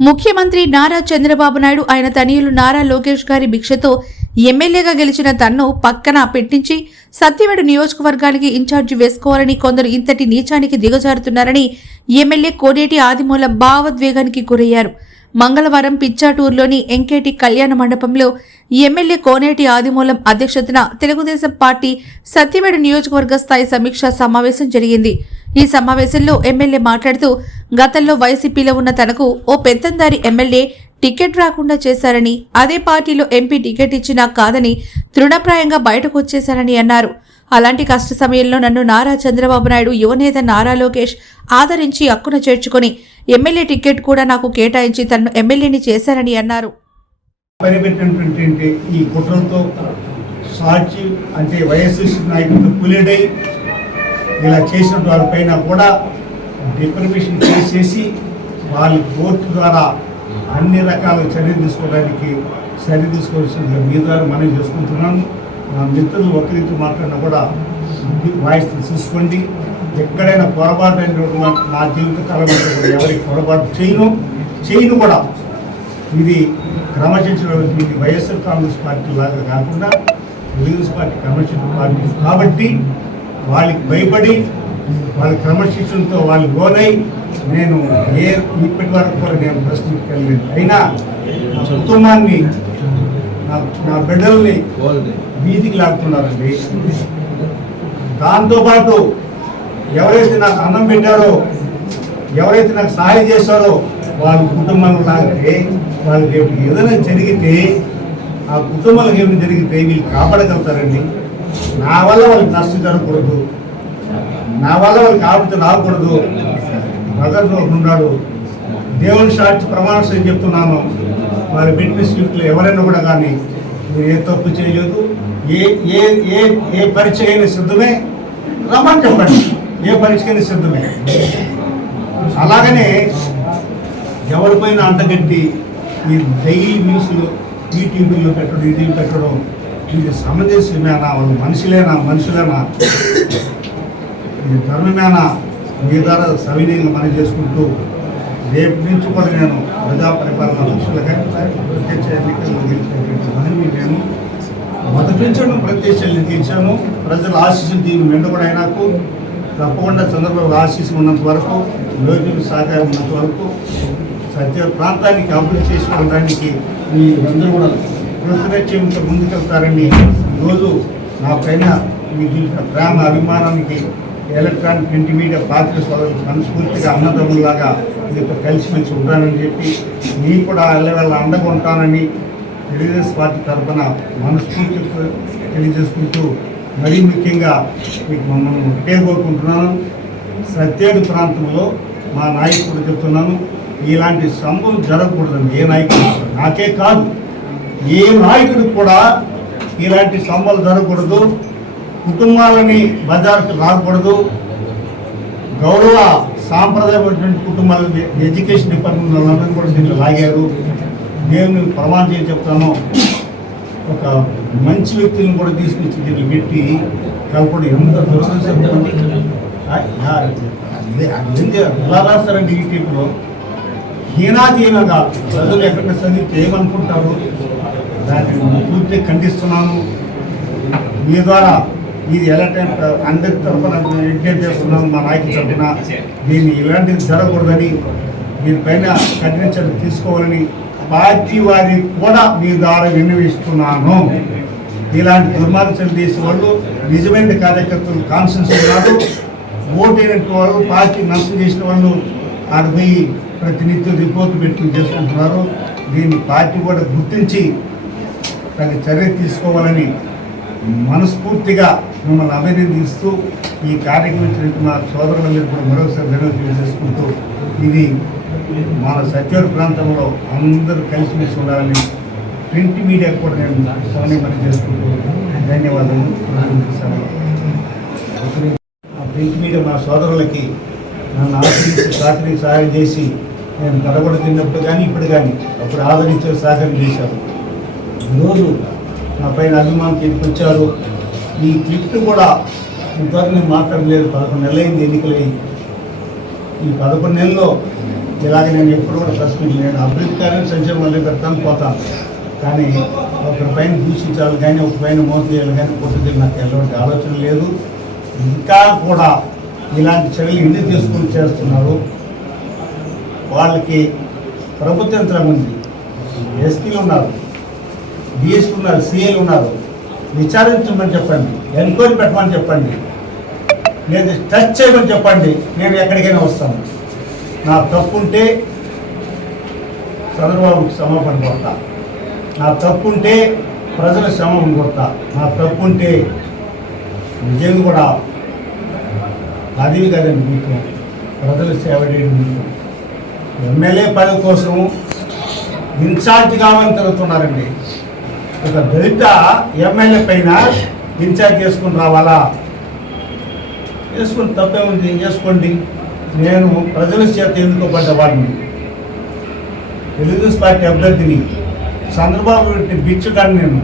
ముఖ్యమంత్రి నారా చంద్రబాబు నాయుడు ఆయన తనయులు నారా లోకేష్ గారి భిక్షతో ఎమ్మెల్యేగా గెలిచిన తన్ను పక్కన పెట్టించి సత్యవేడు నియోజకవర్గానికి ఇన్ఛార్జి వేసుకోవాలని కొందరు ఇంతటి నీచానికి దిగజారుతున్నారని ఎమ్మెల్యే కోడేటి ఆదిమూలం భావోద్వేగానికి గురయ్యారు. మంగళవారం పిచ్చాటూరులోని ఎంకేటి కళ్యాణ మండపంలో ఎమ్మెల్యే కోనేటి ఆదిమూలం అధ్యక్షతన తెలుగుదేశం పార్టీ సత్యవేడు నియోజకవర్గ స్థాయి సమీక్షా సమావేశం జరిగింది. ఈ సమావేశంలో ఎమ్మెల్యే మాట్లాడుతూ గతంలో వైసీపీలో ఉన్న తనకు ఓ పెత్తందారి ఎమ్మెల్యే టికెట్ రాకుండా చేశారని అదే పార్టీలో ఎంపీ టికెట్ ఇచ్చినా కాదని తృణప్రాయంగా బయటకు వచ్చేశారని అన్నారు. అలాంటి కష్ట సమయంలో నన్ను నారా చంద్రబాబు నాయుడు యువనేత నారా లోకేష్ ఆదరించి హక్కున చేర్చుకొని ఎమ్మెల్యే టికెట్ కూడా నాకు కేటాయించి తనను ఎమ్మెల్యేని చేశారని అన్నారు. ఈ కుట్రంతో సాక్షి అంటే వైఎస్ఎస్ నాయకులతో పులిడై ఇలా చేసిన వారిపైన కూడా డిప్రమేషన్ చేసేసి వాళ్ళ కోర్టు ద్వారా అన్ని రకాల చర్య తీసుకోవడానికి చర్య తీసుకోవాల్సిన మీ ద్వారా మనం చేసుకుంటున్నాను. నా మిత్రులు ఒకరితో మాట్లాడినా కూడా వాయిస్ చూసుకోండి ఎక్కడైనా పొరపాటు అయినటువంటి నా జీవిత కాలంలో కూడా ఎవరికి పొరపాటు చేయను. చేయను కూడా. ఇది క్రమశిక్షణ ఇది వైఎస్ఆర్ కాంగ్రెస్ పార్టీ లాగా కాకుండా తెలుగుదేశం పార్టీ క్రమశిక్షణ పార్టీ. కాబట్టి వాళ్ళకి భయపడి వాళ్ళ క్రమశిక్షణతో వాళ్ళు లోనై నేను ఏ ఇప్పటి వరకు కూడా నేను ప్రశ్నకి వెళ్ళలేదు. అయినా నా కుటుంబాన్ని నా బిడ్డల్ని వీధికి లాగుతున్నారండి దాంతోపాటు ఎవరైతే నాకు అన్నం పెట్టారో ఎవరైతే నాకు సహాయం చేశారో వాళ్ళ కుటుంబాలకు లాగితే వాళ్ళకి ఏదైనా జరిగితే ఆ కుటుంబాలకు ఏమైనా జరిగితే వీళ్ళు కాపాడగలుగుతారండి. నా వల్ల వాళ్ళకి నష్టం జరగకూడదు. నా వల్ల వాళ్ళకి ఆపద రాకూడదు. బ్రదర్ ఉన్నాడు. దేవుని సాక్షి ప్రమాణ చెప్తున్నాను. వారి బిట్నెస్ స్క్రిప్ట్లో ఎవరైనా కూడా కానీ మీరు ఏ తప్పు చేయలేదు ఏ ఏ ఏ ఏ పరీక్ష అయినా సిద్ధమే. రమ్మని చెప్పండి ఏ పరీక్ష సిద్ధమే. అలాగనే ఎవరిపైన అంటగట్టి ఈ డైలీ న్యూస్లు ఈటీవీలో పెట్టడం ఇది పెట్టడం ఇది సమంజసమేనా వాళ్ళు మనుషులేనా? మనుషులేనా? ఇది ధర్మమేనా? మీ ద్వారా సవినీయంగా మనం చేసుకుంటూ రేపు నుంచి కూడా నేను ప్రజా పరిపాలన ప్రత్యక్ష ఎన్నికల్లో గెలిచినటువంటి మహిళ నేను మొదటి నుంచి ప్రత్యక్ష ఎన్నికలు ప్రజల ఆశీస్సులు దీని మెండుబడి నాకు తప్పకుండా చంద్రబాబు ఆశీస్సులు ఉన్నంత వరకు యోజన సహకారం ఉన్నంత వరకు సత్య ప్రాంతానికి అభివృద్ధి చేసుకోవడానికి మీ అందరూ కూడా కృతజ్ఞత ముందుకెళ్తారని ఈరోజు నా పైన మీ చూసిన ప్రేమ అభిమానానికి ఎలక్ట్రానిక్ ప్రింట్ మీడియా పాత్ర సోదరులు మనస్ఫూర్తిగా అన్నదమ్ములాగా మీతో కలిసిమెలిసి ఉంటానని చెప్పి నేను కూడా అల్లవేళ అండగా ఉంటానని తెలుగుదేశం పార్టీ తరఫున మనస్ఫూర్తి తెలియజేసుకుంటూ మరీ ముఖ్యంగా మీకు మమ్మల్ని ఒకటే కోరుకుంటున్నాను. సత్యేడు ప్రాంతంలో మా నాయకుడు చెప్తున్నాను ఇలాంటి సంభవం జరగకూడదండి ఏ నాయకుడు నాకే కాదు. ఏ నాయకుడికి కూడా ఇలాంటి సమ్మలు జరగకూడదు కుటుంబాలని బజార్కు రాకూడదు గౌరవ సాంప్రదాయమైనటువంటి కుటుంబాల ఎడ్యుకేషన్ డిపార్ట్మెంట్ వాళ్ళందరూ కూడా దీంట్లో లాగారు నేను ప్రమాణం చేసి చెప్తాను ఒక మంచి వ్యక్తులను కూడా తీసుకొచ్చి దీంట్లో పెట్టి కలపడం ఎంత దురదృష్టం ఎలా రాస్తారండి ఈ టీపులో హీనాధీనంగా ప్రజలు ఎక్కడ చదివితే ఏమనుకుంటారు దాన్ని పూర్తిగా ఖండిస్తున్నాను మీ ద్వారా ఇది ఎలాంటి అందరి తరఫున విజ్ఞప్తి చేస్తున్నాను మా నాయకుల తరఫున దీన్ని ఇలాంటిది జరగకూడదని దీనిపైన కఠిన చర్య తీసుకోవాలని పార్టీ వారి కూడా మీ ద్వారా విన్నవిస్తున్నాను. ఇలాంటి దుర్మార్గం చర్య చేసే వాళ్ళు నిజమైన కార్యకర్తలు కాన్సెన్స్ కాదు ఓటైనటువంటి వాళ్ళు పార్టీ నష్టం చేసిన వాళ్ళు ఆడ పోయి ప్రతినిత్యం రిపోర్ట్ పెట్టుకుని చేసుకుంటున్నారు. దీన్ని పార్టీ కూడా గుర్తించి తగిన చర్య తీసుకోవాలని మనస్ఫూర్తిగా మిమ్మల్ని అభినందిస్తూ ఈ కార్యక్రమం మా సోదరులందరూ కూడా మరొకసారి ధన్యవాదాలు చేసుకుంటూ ఇది మన సత్యూరు ప్రాంతంలో అందరూ కలిసిమెలిసి ఉండాలని ప్రింట్ మీడియా కూడా నేను సమన్వయం చేసుకుంటూ ధన్యవాదాలు. ఆ ప్రింట్ మీడియా మా సోదరులకి నన్ను ఆదరించి సహకరించి సహాయం చేసి నేను కడగొడ తిన్నప్పుడు కానీ ఇప్పుడు కానీ అప్పుడు ఆదరించే సహకారం చేశారు. ఈరోజు నా పైన అభిమానం తీసుకొచ్చారు ఈ క్లిప్ కూడా ఇంతవరకు నేను మాట్లాడలేదు పదకొండు నెలలైంది ఎన్నికలయ్యి ఈ పదకొండు నెలల్లో ఇలాగ నేను ఎప్పుడు కూడా ప్రెస్ నేను అభివృద్ధి కార్యం సంక్షేమం వల్ల పెడతాను పోతాను కానీ ఒకరి పైన దూషించాలి కానీ ఒక పైన మోసం చేయాలి కానీ కొట్టుది నాకు ఎలాంటి ఆలోచన లేదు. ఇంకా కూడా ఇలాంటి చర్యలు ఎందుకు తీసుకుని చేస్తున్నారు? వాళ్ళకి ప్రభుత్వ యంత్రం ఉంది ఎస్పీలు ఉన్నారు. డిఎస్పీ ఉన్నారు సీఏలు ఉన్నారు. విచారించమని చెప్పండి ఎన్క్వైరీ పెట్టమని చెప్పండి. లేదు టచ్ చేయమని చెప్పండి నేను ఎక్కడికైనా వస్తాను. నా తప్పుంటే చంద్రబాబుకి క్షమాపణ కొడతా నా తప్పుంటే ప్రజల క్షమాపణ కొడతా నా తప్పుంటే నిజం కూడా అది కదండి మీకు. ప్రజల సేవ చేయడం మీకు. ఎమ్మెల్యే పదవి కోసం ఇన్ఛార్జ్ కావాలని తిరుగుతున్నారండి ఒక దళిత ఎమ్మెల్యే పైన ఇన్ఛార్జ్ చేసుకుని రావాలా? చేసుకుని తప్పేముంది? చేసుకోండి. నేను ప్రజల చేత ఎన్నుకోబడ్డ వాడిని. తెలుగుదేశం పార్టీ అభ్యర్థిని చంద్రబాబు రెడ్డి బిచ్చుగాని నేను.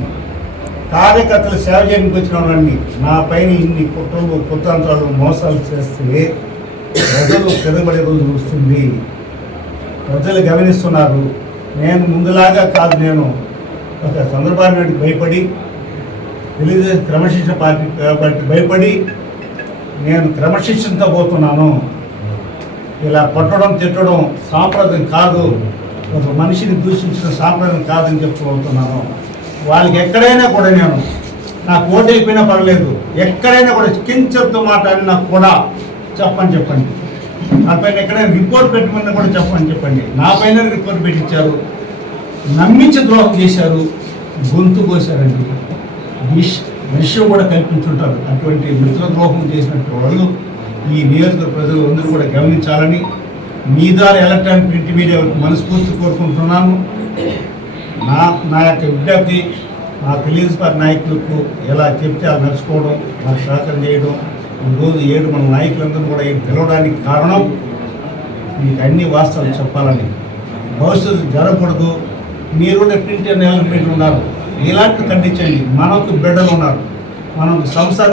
కార్యకర్తలు సేవ చేయడానికి వచ్చిన వాడిని. నా పైన ఇన్ని కుట్రలు కుతంత్రాలు మోసాలు చేస్తే ప్రజలు తిరగబడే రోజు వస్తుంది. ప్రజలు గమనిస్తున్నారు. నేను ముందులాగా కాదు నేను. ఒక చంద్రబాబు భయపడి తెలుగుదేశం క్రమశిక్షణ పార్టీ కాబట్టి భయపడి నేను క్రమశిక్షణతో పోతున్నాను. ఇలా కొట్టడం తిట్టడం సాంప్రదాయం కాదు. ఒక మనిషిని దూషించిన సాంప్రదాయం కాదని చెప్పుకోతున్నాను వాళ్ళకి ఎక్కడైనా కూడా నేను నాకు ఓటు అయిపోయినా పర్లేదు. ఎక్కడైనా కూడా కించేప్తో మాట అని నాకు కూడా చెప్పని చెప్పండి. నా పైన ఎక్కడైనా రిపోర్ట్ పెట్టమని కూడా చెప్పని చెప్పండి. నా పైన రిపోర్ట్ పెట్టించారు. నమ్మించి ద్రోహం చేశారు గొంతు కోశారండి. విష్ విషయం కూడా కల్పించుంటారు. అటువంటి మిత్ర ద్రోహం చేసినటువంటి వాళ్ళు ఈ నియోజక ప్రజలు అందరూ కూడా గమనించాలని మీ ద్వారా ఎలక్ట్రానిక్ ప్రింట్ మీడియా మనస్ఫూర్తి కోరుకుంటున్నాను. నా నా యొక్క విజ్ఞప్తి నా తెలుగుదేశం పార్టీ నాయకులకు ఎలా చెప్తే అలా నడుచుకోవడం నాకు సహకారం చేయడం ఈరోజు ఏడు మన నాయకులందరూ కూడా గెలవడానికి పిలవడానికి కారణం మీకు అన్ని వాస్తవాలు చెప్పాలని. భవిష్యత్తు జరగకూడదు. మీరు కూడా ప్రింట్ ఉన్నారు ఇలాంటి ఖండించండి మనకు బిడ్డలు ఉన్నారు. మనం సంసార